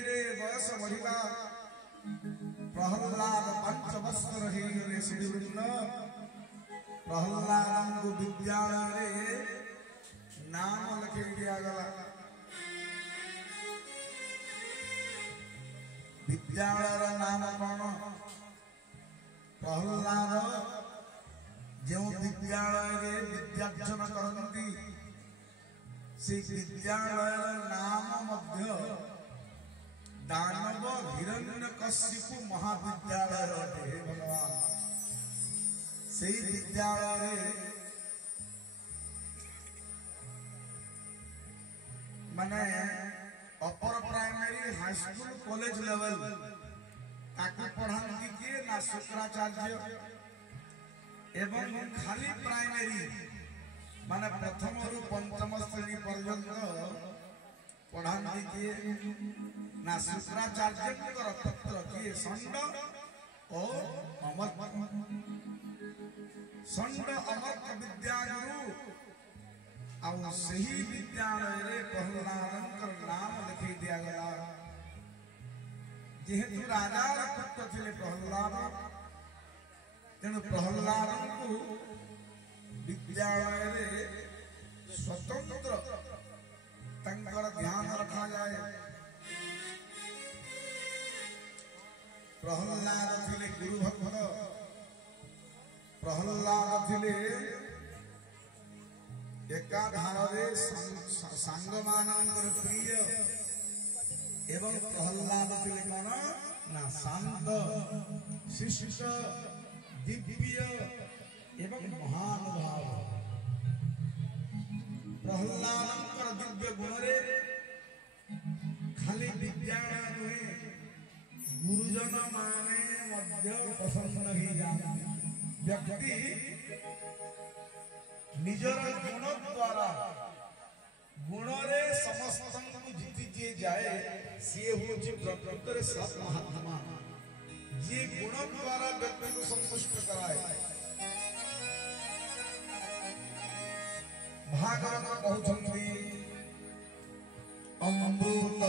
बयस बढ़िला प्रहलाद पंचवस्त्र रही श्रीवृंद प्रहलाद को विद्यालय नाम लिखे दिया गला। विद्यालय नाम कौन? प्रहलाद जो विद्यालय विद्यार्जन करती से विद्यालय नाम मध्य दानव हिरण्यकशिपु महाविद्यालय अटे। भगवान से विद्यालय माने upper primary high school college level ताकि पढ़ाती किए ना शुक्राचार्य एवं खाली प्राइमरी माने प्रथम रु पंचम श्रेणी पर्यंत पढ़ाती किए ना शुक्राचार्य पत्र किए षंड और षंड अमर विद्यागुरु और सही विद्यालय प्रहलाद नाम लिखे दिया गया। जेहेतु राजा पुत्र थे प्रहलाद तेणु प्रहलाद को विद्यालय स्वतंत्र ध्यान रखा जाए। प्रहलाद थिले गुरु भक्त, प्रहलाद थिले एकाधारे सांग मानकर प्रिय एवं प्रहलाद थिले कौन ना शांत शिष्ट दिव्य एवं महानुभाव। प्रहलाद दिव्य गुण रे खाली विद्यालय नुहे गुरुजन माने मध्य पसंद ही जाते। व्यक्ति निजर गुण द्वारा गुण रे समस्त को जीती जाए सी हूँ प्रकृत रे सत महात्मा जी गुण द्वारा व्यक्ति को संतुष्ट कराए। भागवत कहते अमृत